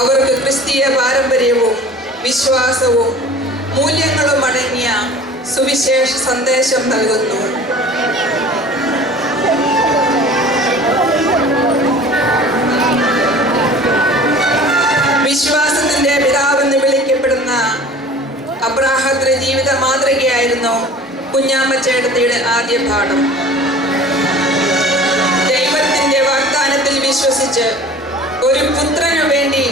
അവർക്ക് ക്രിസ്തീയ പാരമ്പര്യവും വിശ്വാസവും മൂല്യങ്ങളും അടങ്ങിയ സുവിശേഷ സന്ദേശം നൽകുന്നു. വിശ്വാസത്തിന്റെ പിതാവെന്ന് വിളിക്കപ്പെടുന്ന അബ്രാഹത്തിന്റെ ജീവിത മാതൃകയായിരുന്നു കുഞ്ഞാമ്മച്ചേടത്തിയുടെ ആദ്യ പാഠം. ദൈവത്തിന്റെ വാഗ്ദാനത്തിൽ വിശ്വസിച്ച് ഒരു പുത്രനു വേണ്ടി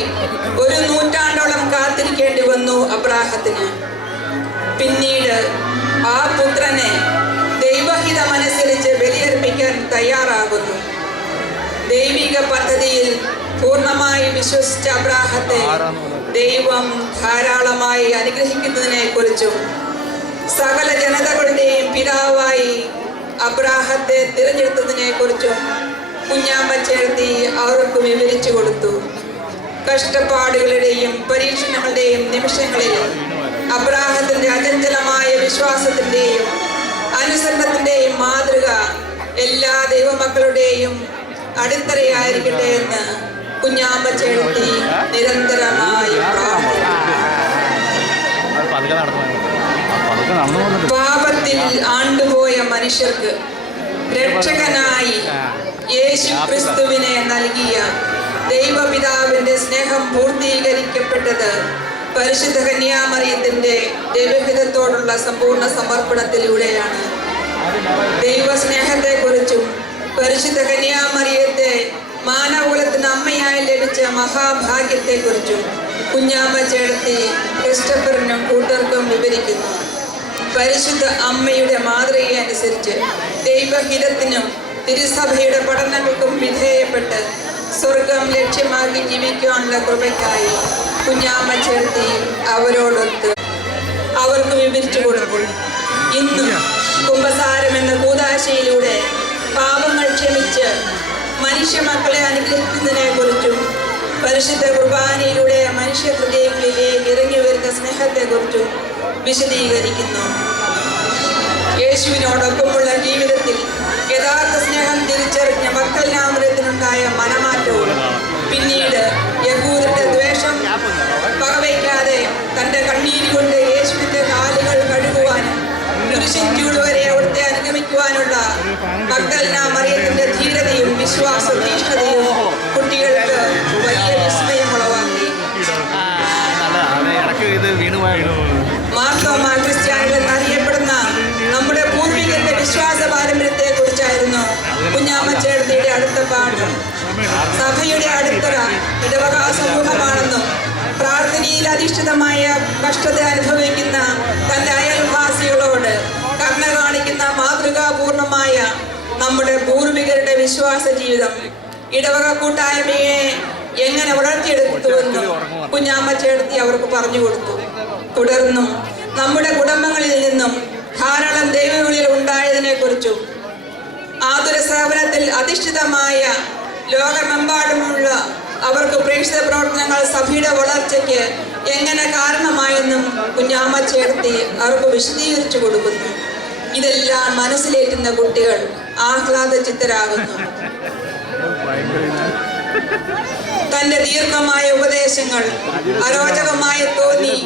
1 നൂറ്റാണ്ടോളം കാത്തിരിക്കേണ്ടി വന്നു അബ്രാഹത്തിന്. പിന്നീട് ആ പുത്രനെ ദൈവഹിതമനുസരിച്ച് ബലിയർപ്പിക്കാൻ തയ്യാറാകുന്നു. ദൈവിക പദ്ധതിയിൽ പൂർണ്ണമായി വിശ്വസിച്ച അബ്രാഹത്തെ ദൈവം ധാരാളമായി അനുഗ്രഹിക്കുന്നതിനെ കുറിച്ചും സകല ജനതകളുടെയും പിതാവായി അബ്രാഹത്തെ തിരഞ്ഞെടുത്തതിനെ കുറിച്ചും കുഞ്ഞാമ്മച്ചേടത്തി അവർക്ക് വിവരിച്ചു കൊടുത്തു. കഷ്ടപ്പാടുകളുടെയും പരീക്ഷണങ്ങളുടെയും നിമിഷങ്ങളിൽ അബ്രാഹത്തിന്റെ അചഞ്ചലമായ വിശ്വാസത്തിന്റെയും അനുസരണത്തിന്റെയും മാതൃക എല്ലാ ദൈവമക്കളുടെയും അടിത്തറയായിരിക്കട്ടെ എന്ന് കുഞ്ഞാമ്മച്ചേടത്തി നിരന്തരമായി പാപത്തിൽ ആണ്ടുപോയ മനുഷ്യർക്ക് രക്ഷകനായി യേശു ക്രിസ്തുവിനെ നൽകിയ ദൈവപിതാവിന്റെ സ്നേഹം പൂർത്തീകരിക്കപ്പെട്ടത് പരിശുദ്ധ കന്യാമറിയത്തിന്റെ ദൈവഹിതത്തോടുള്ള സമ്പൂർണ്ണ സമർപ്പണത്തിലൂടെയാണ്. ദൈവസ്നേഹത്തെക്കുറിച്ചും പരിശുദ്ധ കന്യാമറിയത്തെ മാനവകുലത്തിന് അമ്മയായി ലഭിച്ച മഹാഭാഗ്യത്തെക്കുറിച്ചും കുഞ്ഞാമ്മച്ചേടത്തി ക്രിസ്റ്റഫറിനും കൂട്ടർക്കും വിവരിക്കുന്നു. പരിശുദ്ധ അമ്മയുടെ മാതൃകയനുസരിച്ച് ദൈവഹിതത്തിനും തിരുസഭയുടെ പഠനങ്ങൾക്കും വിധേയപ്പെട്ട് സ്വർഗം ലക്ഷ്യമാക്കി ജീവിക്കാനുള്ള കൃപയ്ക്കായി കുഞ്ഞാമ്മച്ചേടത്തി അവരോടൊത്ത് അവർക്ക് വിവരിച്ചു കൊടുക്കും. ഇന്നും കുമ്പസാരം എന്ന കൂദാശയിലൂടെ പാപങ്ങൾ ക്ഷമിച്ച് മനുഷ്യ മക്കളെ അനുഗ്രഹിക്കുന്നതിനെ കുറിച്ചും പരിശുദ്ധ കുർബാനയിലൂടെ മനുഷ്യ ഹൃദയങ്ങളിലേക്ക് ഇറങ്ങി വരുന്ന സ്നേഹത്തെക്കുറിച്ചും വിശദീകരിക്കുന്നു. യേശുവിനോടൊപ്പമുള്ള ജീവിതത്തിൽ യഥാർത്ഥ സ്നേഹം തിരിച്ചറിഞ്ഞ മക്കളിനാമൃതത്തിനുണ്ടായ മനമാറ്റവും പിന്നീട് യഹൂദരുടെ ദ്വേഷം പകവയ്ക്കാതെ തന്റെ കണ്ണീര് കൊണ്ട് യേശുവിന്റെ കാലുകൾ കഴുകുവാനും കുരിശിൻ ചൂട് വരെ അവിടുത്തെ അനുഗമിക്കുവാനുള്ള മഗ്ദലനാമറിയത്തിന്റെ ധീരതയും വിശ്വാസ തീഷ്ണതയും കുട്ടികൾക്ക് വലിയ വിസ്മയമുളവാക്കി. മാർത്തോമാ ക്രിസ്ത്യാനികൾ എന്നറിയപ്പെടുന്ന നമ്മുടെ പൂർവികരുടെ വിശ്വാസ പാരമ്പര്യത്തെ കുറിച്ചായിരുന്നു കുഞ്ഞാമ്മച്ചേടത്തിയുടെ അടുത്ത പാഠം. സഭയുടെ അടിത്തറ ഇടവക സമൂഹമാണെന്നും പ്രാർത്ഥനയിൽ അധിഷ്ഠിതമായ കഷ്ടത അനുഭവിക്കുന്ന തന്റെ അയൽവാസികളോട് കരുണ കാണിക്കുന്ന മാതൃകാപൂർണമായ നമ്മുടെ പൂർവികരുടെ വിശ്വാസ ജീവിതം ഇടവക കൂട്ടായ്മയെ എങ്ങനെ വളർത്തിയെടുത്തുവെന്നും കുഞ്ഞാമ്മച്ചേടത്തി അവർക്ക് പറഞ്ഞു കൊടുത്തു. തുടർന്നും നമ്മുടെ കുടുംബങ്ങളിൽ നിന്നും ധാരാളം ദൈവവിളികൾ ഉണ്ടായതിനെ കുറിച്ചും ആതുര സേവനത്തിൽ അധിഷ്ഠിതമായ ലോകമെമ്പാടുമുള്ള അവർക്ക് പ്രേക്ഷിത പ്രവർത്തനങ്ങൾ സഭയുടെ വളർച്ചയ്ക്ക് എങ്ങനെ കാരണമായെന്നും കുഞ്ഞാമ്മച്ചേടത്തി അവർക്ക് വിശദീകരിച്ചു കൊടുക്കുന്നു. ഇതെല്ലാം മനസ്സിലേറ്റുന്ന കുട്ടികൾ ആഹ്ലാദചിത്തരാകുന്നു. തന്റെ ദീർഘമായ ഉപദേശങ്ങൾ അരോചകമായി തോന്നി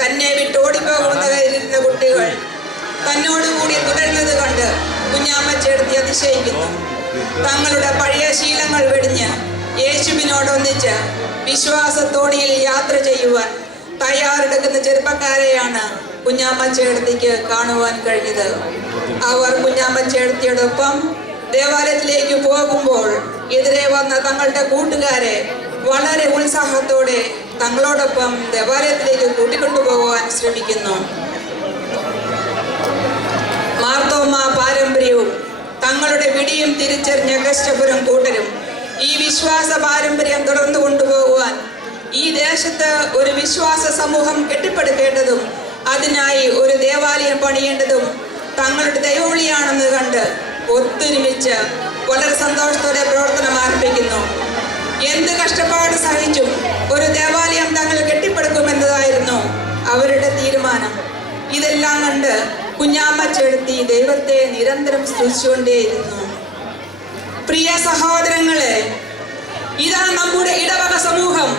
തന്നെ വിട്ടോടിപ്പോകുമെന്ന് കരുതുന്ന കുട്ടികൾ തന്നോടുകൂടി തുടരുന്നത് കണ്ട് കുഞ്ഞാമ്മച്ചേടത്തി അതിശയിക്കുന്നു. തങ്ങളുടെ പഴയ ശീലങ്ങൾ വെടിഞ്ഞ് യേശുവിനോടൊന്നിച്ച് വിശ്വാസത്തോണിയിൽ യാത്ര ചെയ്യുവാൻ തയ്യാറെടുക്കുന്ന ചെറുപ്പക്കാരെയാണ് കുഞ്ഞാമ്മച്ചേടത്തിക്ക് കാണുവാൻ കഴിഞ്ഞത്. അവർ കുഞ്ഞാമ്മച്ചേടത്തിയോടൊപ്പം ദേവാലയത്തിലേക്ക് പോകുമ്പോൾ എതിരെ വന്ന തങ്ങളുടെ കൂട്ടുകാരെ വളരെ ഉത്സാഹത്തോടെ തങ്ങളോടൊപ്പം ദേവാലയത്തിലേക്ക് കൂട്ടിക്കൊണ്ടുപോകുവാൻ ശ്രമിക്കുന്നു. മാർത്തോമാ പാരമ്പര്യവും തങ്ങളുടെ വിടിയും തിരിച്ചറിഞ്ഞ ക്രിസ്റ്റഫറും കൂട്ടരും ഈ വിശ്വാസ പാരമ്പര്യം തുടർന്നു കൊണ്ടുപോകുവാൻ ഈ ദേശത്ത് ഒരു വിശ്വാസ സമൂഹം കെട്ടിപ്പടുക്കേണ്ടതും അതിനായി ഒരു ദേവാലയം പണിയേണ്ടതും തങ്ങളുടെ ദൈവവിളിയാണെന്ന് കണ്ട് ഒത്തൊരുമിച്ച് വളരെ സന്തോഷത്തോടെ പ്രവർത്തനം ആരംഭിക്കുന്നു. എന്ത് കഷ്ടപ്പാട് സഹിച്ചും ഒരു ദേവാലയം തങ്ങൾ കെട്ടിപ്പടുക്കുമെന്നതായിരുന്നു അവരുടെ തീരുമാനം. ഇതെല്ലാം കണ്ട് കുഞ്ഞാമ്മച്ചേടത്തി ദൈവത്തെ നിരന്തരം സ്തുതിച്ചുകൊണ്ടേയിരുന്നു. പ്രിയ സഹോദരങ്ങളെ, ഇതാ നമ്മുടെ ഇടവക സമൂഹം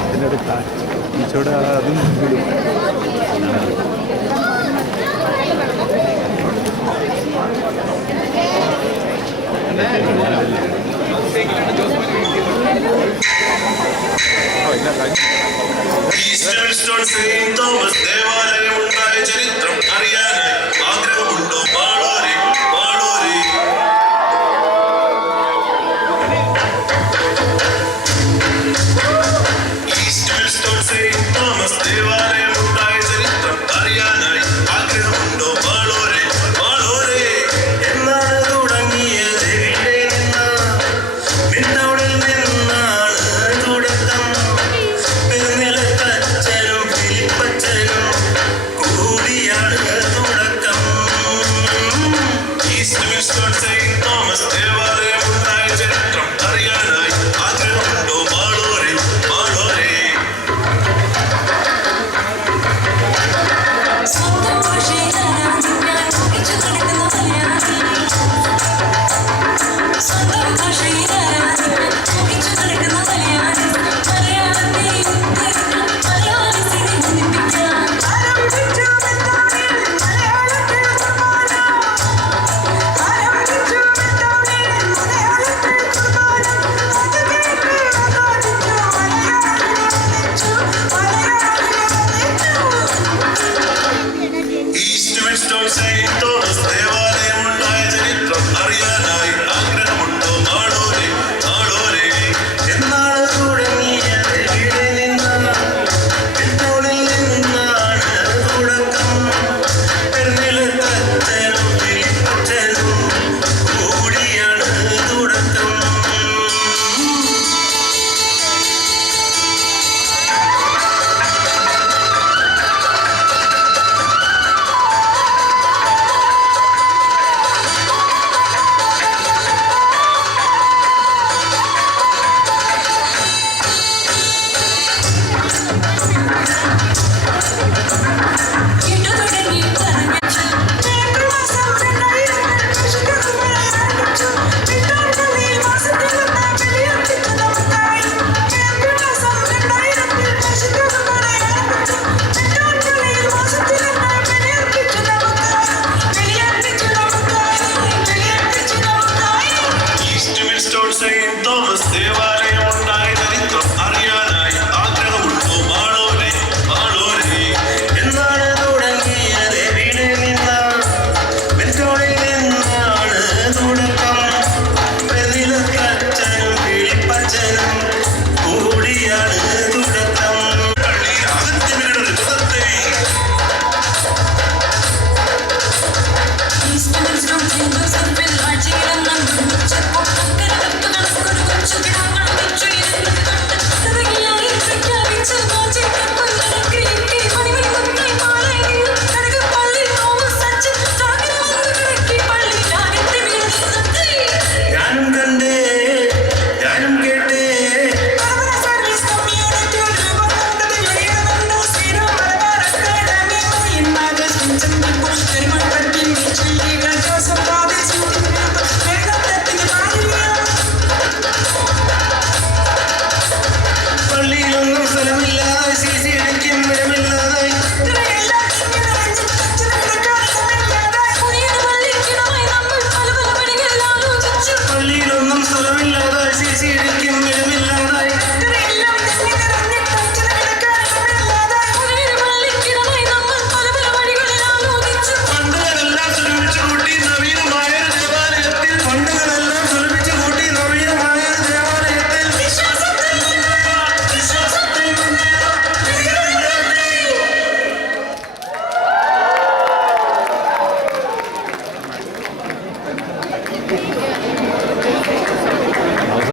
അതിനൊരു ഈശോടെ അതും വിടും. Eastern Stone St. Thomas